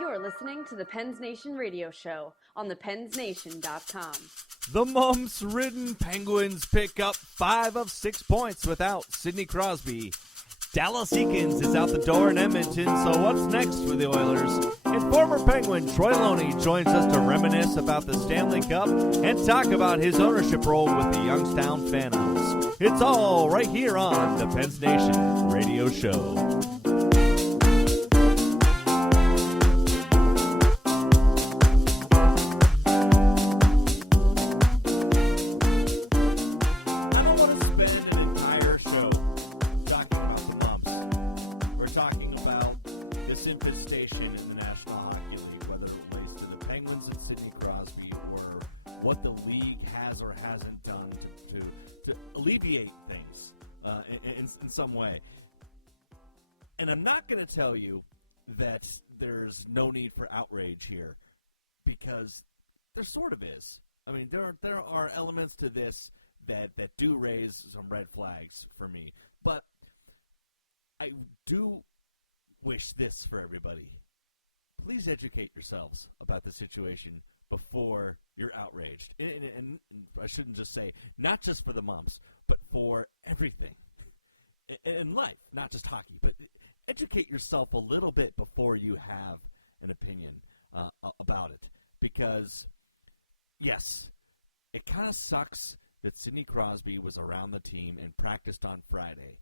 You're listening to the Pens Nation radio show on thepensnation.com. The Mumps-ridden Penguins pick up 5 of 6 points without Sidney Crosby. Dallas Eakins is out the door in Edmonton, so what's next for the Oilers? And former Penguin Troy Loney joins us to reminisce about the Stanley Cup and talk about his ownership role with the Youngstown Phantoms. It's all right here on the Pens Nation radio show. I don't want to spend an entire show talking about the Mumps or talking about this infestation in the National Hockey League, whether it relates to the Penguins and Sidney Crosby or what the league has or hasn't done to alleviate things in some way. And I'm not going to tell you that there's no need for outrage here, because there sort of is. I mean, there are elements to this that do raise some red flags for me. But I do wish this for everybody. Please educate yourselves about the situation before you're outraged. And I shouldn't just say, not just for the Mumps, but for everything in life, not just hockey. But educate yourself a little bit before you have an opinion about it. Because, yes, it kind of sucks that Sidney Crosby was around the team and practiced on Friday.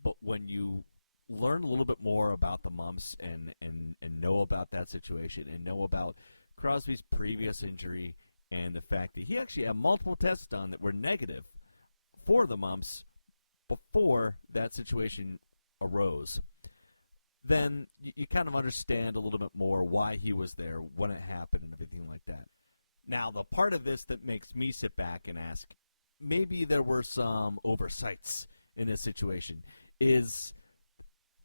But when you learn a little bit more about the Mumps and know about that situation and know about Crosby's previous injury and the fact that he actually had multiple tests done that were negative for the Mumps before that situation arose, then you kind of understand a little bit more why he was there, when it happened, and everything like that. Now, the part of this that makes me sit back and ask, maybe there were some oversights in this situation, is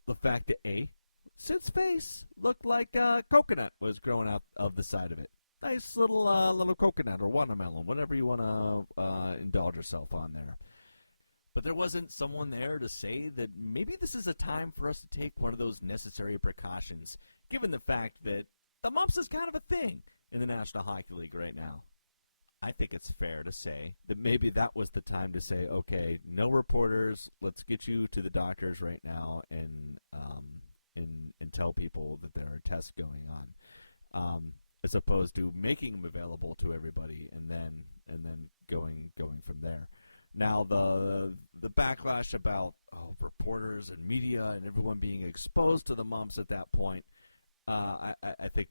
the fact that, Sid's face looked like coconut was growing out of the side of it. Nice little coconut or watermelon, whatever you want to indulge yourself on there. But there wasn't someone there to say that maybe this is a time for us to take one of those necessary precautions, given the fact that the Mumps is kind of a thing in the National Hockey League right now. I think it's fair to say that maybe that was the time to say, okay, no reporters, let's get you to the doctors right now and tell people that there are tests going on, as opposed to making them available to everybody and then going from there. Now the backlash about reporters and media and everyone being exposed to the Mumps at that point, I think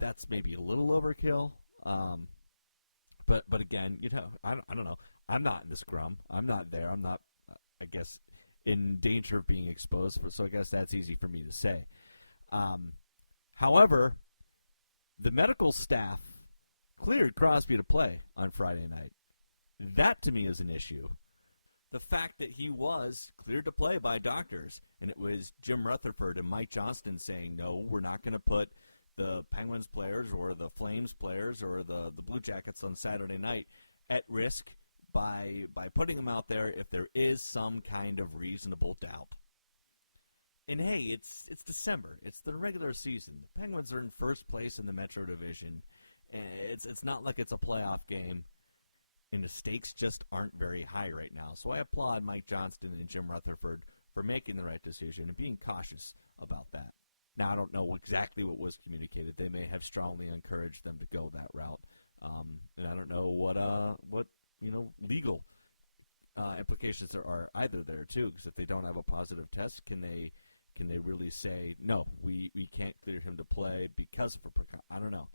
that's maybe a little overkill. But again, I don't know. I'm not in the scrum. I'm not there. I'm not, I guess, in danger of being exposed. So I guess that's easy for me to say. However, the medical staff cleared Crosby to play on Friday night. That, to me, is an issue. The fact that he was cleared to play by doctors, and it was Jim Rutherford and Mike Johnston saying, no, we're not going to put the Penguins players or the Flames players or the Blue Jackets on Saturday night at risk by putting them out there if there is some kind of reasonable doubt. And hey, it's December. It's the regular season. The Penguins are in first place in the Metro Division. It's not like it's a playoff game, and the stakes just aren't very high right now. So I applaud Mike Johnston and Jim Rutherford for making the right decision and being cautious about that. Now, I don't know exactly what was communicated. They may have strongly encouraged them to go that route. And I don't know what legal implications there are either there, too, because if they don't have a positive test, can they really say, no, we can't clear him to play because of a precaution? I don't know.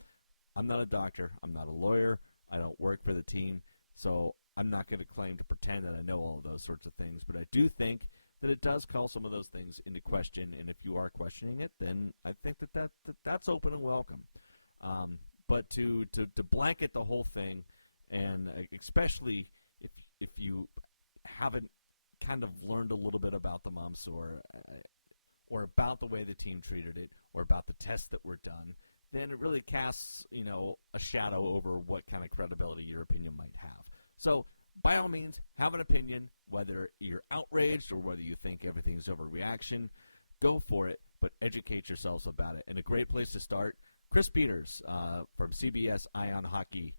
I'm not a doctor. I'm not a lawyer. I don't work for the team. So I'm not going to claim to pretend that I know all of those sorts of things. But I do think that it does call some of those things into question, and if you are questioning it, then I think that's open and welcome. But to blanket the whole thing, and especially if you haven't kind of learned a little bit about the Mumps or about the way the team treated it or about the tests that were done, then it really casts a shadow over what kind of credibility your opinion might have. So by all means, have an opinion, whether you're outraged or whether you think everything's overreaction. Go for it, but educate yourselves about it. And a great place to start, Chris Peters from CBS Eye on Hockey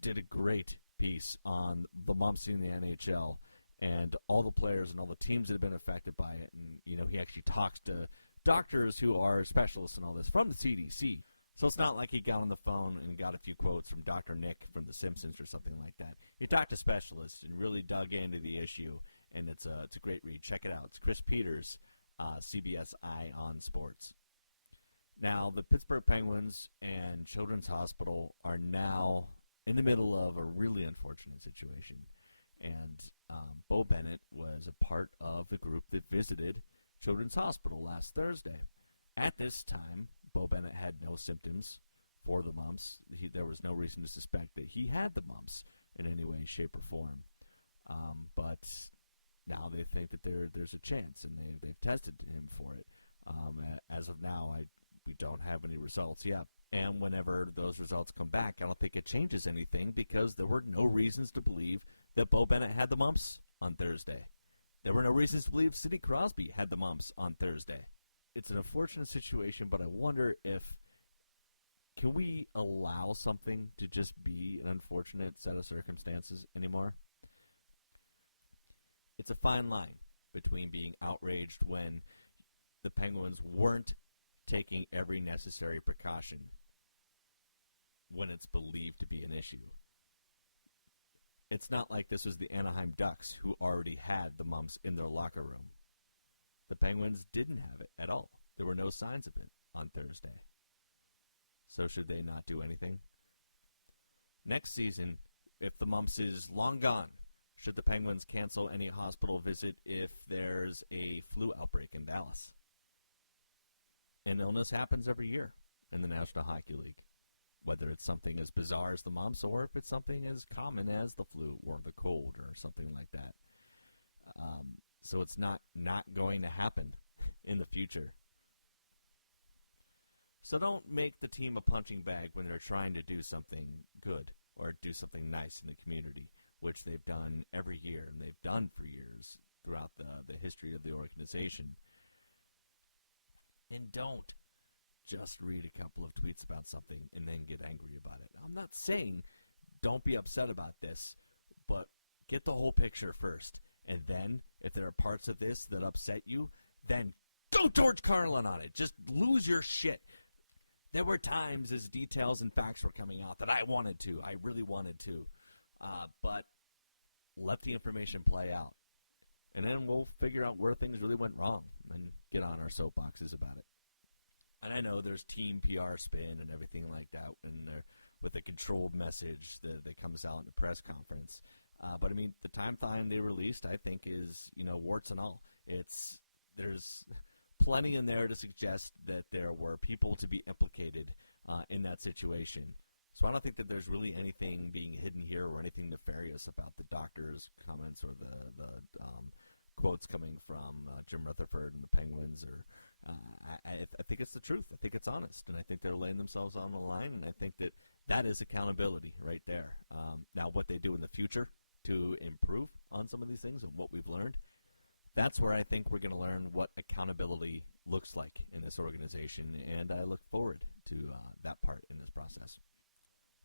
did a great piece on the mumps in the NHL and all the players and all the teams that have been affected by it. And, he actually talks to doctors who are specialists in all this from the CDC. So it's not like he got on the phone and got a few quotes from Dr. Nick from The Simpsons or something like that. He talked to specialists and really dug into the issue, and it's a great read. Check it out. It's Chris Peters, CBS Eye on Sports. Now, the Pittsburgh Penguins and Children's Hospital are now in the middle of a really unfortunate situation. And Bo Bennett was a part of the group that visited Children's Hospital last Thursday. At this time, Bo Bennett had no symptoms for the mumps. There was no reason to suspect that he had the mumps in any way, shape, or form. But now they think that there's a chance, and they've tested him for it. As of now, we don't have any results yet. And whenever those results come back, I don't think it changes anything because there were no reasons to believe that Bo Bennett had the mumps on Thursday. There were no reasons to believe Sidney Crosby had the mumps on Thursday. It's an unfortunate situation, but I wonder can we allow something to just be an unfortunate set of circumstances anymore? It's a fine line between being outraged when the Penguins weren't taking every necessary precaution when it's believed to be an issue. It's not like this was the Anaheim Ducks who already had the mumps in their locker room. The Penguins didn't have it at all. There were no signs of it on Thursday. So should they not do anything? Next season, if the mumps is long gone, should the Penguins cancel any hospital visit if there's a flu outbreak in Dallas? An illness happens every year in the National Hockey League, whether it's something as bizarre as the mumps or if it's something as common as the flu or the cold or something like that. So it's not going to happen in the future. So don't make the team a punching bag when they're trying to do something good or do something nice in the community, which they've done every year and they've done for years throughout the history of the organization. And don't just read a couple of tweets about something and then get angry about it. I'm not saying don't be upset about this, but get the whole picture first. And then, if there are parts of this that upset you, then go George Carlin on it. Just lose your shit. There were times as details and facts were coming out that I really wanted to. But let the information play out. And then we'll figure out where things really went wrong and get on our soapboxes about it. And I know there's team PR spin and everything like that with a controlled message that comes out in a press conference. But, I mean, the timeline they released, I think, is, warts and all. There's plenty in there to suggest that there were people to be implicated in that situation. So I don't think that there's really anything being hidden here or anything nefarious about the doctor's comments or the quotes coming from Jim Rutherford and the Penguins. I think it's the truth. I think it's honest, and I think they're laying themselves on the line, and I think that is accountability right there. Now, what they do in the future to improve on some of these things and what we've learned, that's where I think we're going to learn what accountability looks like in this organization, and I look forward to that part in this process.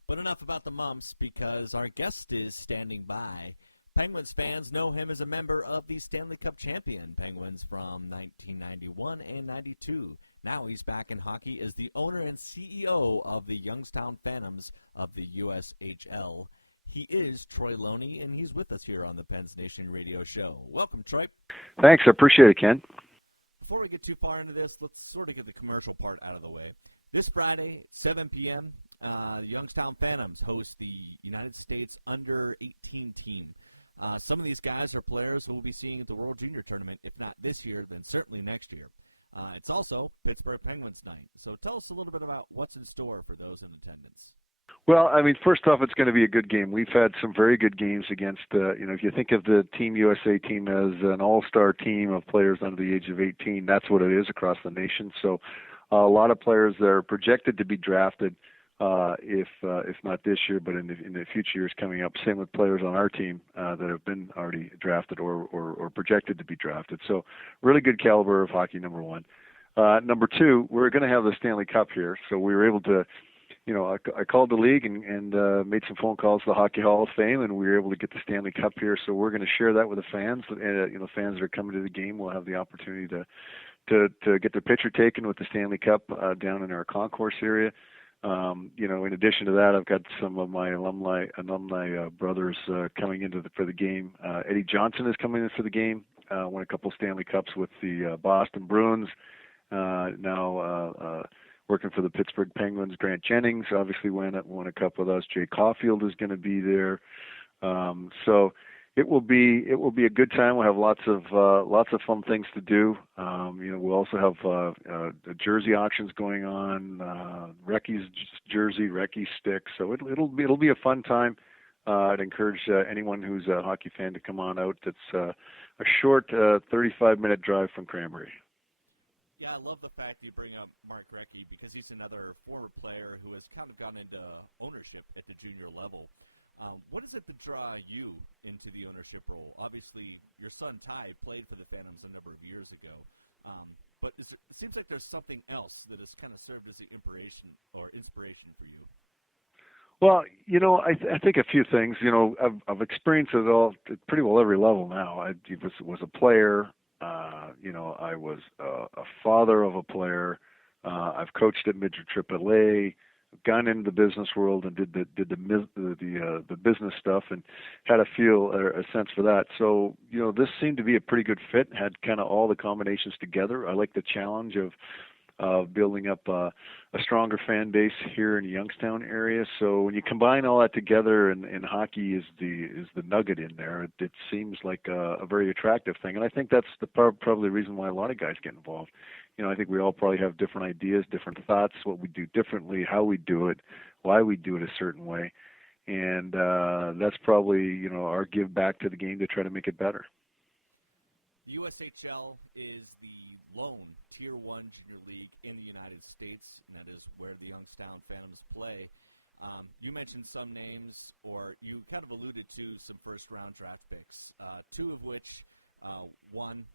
But enough about the mumps, because our guest is standing by. Penguins fans know him as a member of the Stanley Cup champion Penguins from 1991 and 92. Now he's back in hockey as the owner and CEO of the Youngstown Phantoms of the USHL. He is Troy Loney, and he's with us here on the Pens Nation radio show. Welcome, Troy. Thanks. I appreciate it, Ken. Before we get too far into this, let's sort of get the commercial part out of the way. This Friday, 7 p.m., the Youngstown Phantoms host the United States Under-18 team. Some of these guys are players who we'll be seeing at the World Junior Tournament, if not this year, then certainly next year. It's also Pittsburgh Penguins night. So tell us a little bit about what's in store for those in attendance. Well, I mean, first off, it's going to be a good game. We've had some very good games against, if you think of the Team USA team as an all-star team of players under the age of 18, that's what it is across the nation. So a lot of players that are projected to be drafted, if not this year, but in the future years coming up. Same with players on our team that have been already drafted or projected to be drafted. So really good caliber of hockey, number one. Number two, we're going to have the Stanley Cup here, so we were able to, I called the league and made some phone calls to the Hockey Hall of Fame, and we were able to get the Stanley Cup here. So we're going to share that with the fans. Fans that are coming to the game will have the opportunity to get their picture taken with the Stanley Cup down in our concourse area. In addition to that, I've got some of my alumni brothers coming into for the game. Eddie Johnson is coming in for the game. Won a couple Stanley Cups with the Boston Bruins. Now working for the Pittsburgh Penguins. Grant Jennings obviously won a cup with us. Jay Caulfield is going to be there. So it will be a good time. We'll have lots of fun things to do. We'll also have jersey auctions going on. Recce's jersey, Recce stick. So it'll be a fun time. I'd encourage anyone who's a hockey fan to come on out. It's a short 35-minute drive from Cranberry. Yeah, I love the fact that you bring up Mark Recce because he's another former player who has kind of gotten into ownership at the junior level. What is it that draw you into the ownership role? Obviously, your son Ty played for the Phantoms a number of years ago, but it seems like there's something else that has kind of served as the inspiration for you. Well, I think a few things. I've experienced it all at pretty well every level now. I was a player. I was a father of a player. I've coached at Midget AAA. Gone into the business world and did the business stuff and had a sense for that. So this seemed to be a pretty good fit. Had kind of all the combinations together. I like the challenge of building up a stronger fan base here in the Youngstown area. So when you combine all that together, and hockey is the nugget in there, it seems like a very attractive thing. And I think that's probably the reason why a lot of guys get involved. I think we all probably have different ideas, different thoughts, what we do differently, how we do it, why we do it a certain way. And that's probably, our give back to the game to try to make it better. The USHL is the lone Tier 1 junior league in the United States, and that is where the Youngstown Phantoms play. You mentioned some names, or you kind of alluded to some first-round draft picks, two of which, one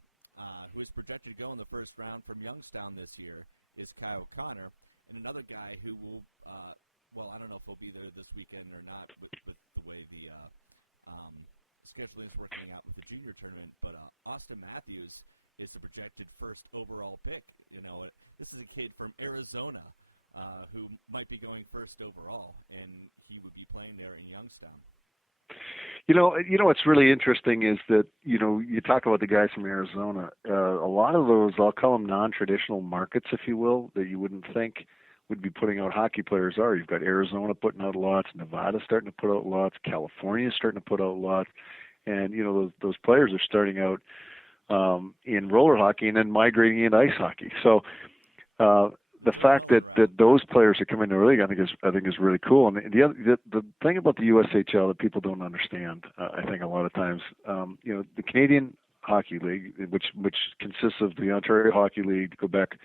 who is projected to go in the first round from Youngstown this year is Kyle O'Connor, and another guy who will, I don't know if he'll be there this weekend or not with the way the scheduling is working out with the junior tournament, but Austin Matthews is the projected first overall pick. This is a kid from Arizona who might be going first overall, and he would be playing there in Youngstown. What's really interesting is that, you talk about the guys from Arizona. A lot of those, I'll call them non-traditional markets, if you will, that you wouldn't think would be putting out hockey players are. You've got Arizona putting out lots, Nevada starting to put out lots, California starting to put out lots, and those players are starting out in roller hockey and then migrating into ice hockey. So the fact that those players are coming to the league, I think is really cool. And the thing about the USHL that people don't understand, I think a lot of times, the Canadian Hockey League, which consists of the Ontario Hockey League, the Quebec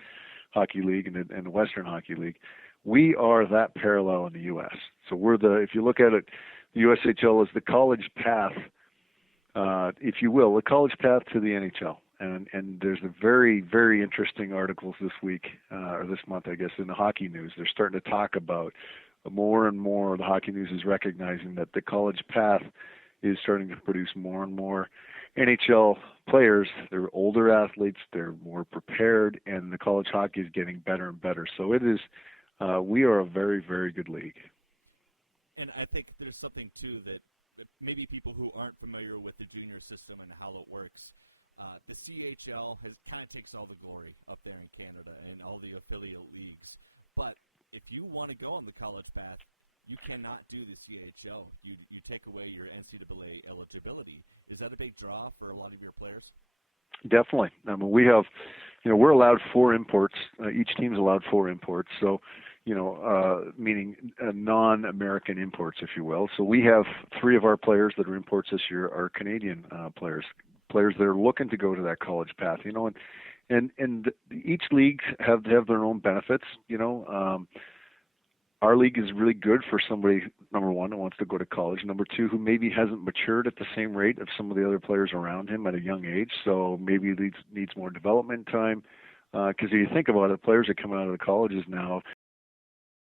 Hockey League, and the Western Hockey League, we are that parallel in the U.S. So if you look at it, the USHL is the college path, if you will, the college path to the NHL. And there's a very, very interesting articles this week, or this month, I guess, in the Hockey News. They're starting to talk about more and more. The Hockey News is recognizing that the college path is starting to produce more and more NHL players. They're older athletes. They're more prepared, and the college hockey is getting better and better. So it is. We are a very, very good league. And I think there's something too that maybe people who aren't familiar with the junior system and how it works. The CHL kind of takes all the glory up there in Canada and all the affiliate leagues. But if you want to go on the college path, you cannot do the CHL. You take away your NCAA eligibility. Is that a big draw for a lot of your players? Definitely. I mean, we have, we're allowed 4 imports. Each team's allowed 4 imports. So, meaning non-American imports, if you will. So we have 3 of our players that are imports this year are Canadian players that are looking to go to that college path, and each league have their own benefits, Our league is really good for somebody, number one, who wants to go to college. Number two, who maybe hasn't matured at the same rate of some of the other players around him at a young age, so maybe needs more development time. Because if you think about it, players are coming out of the colleges now.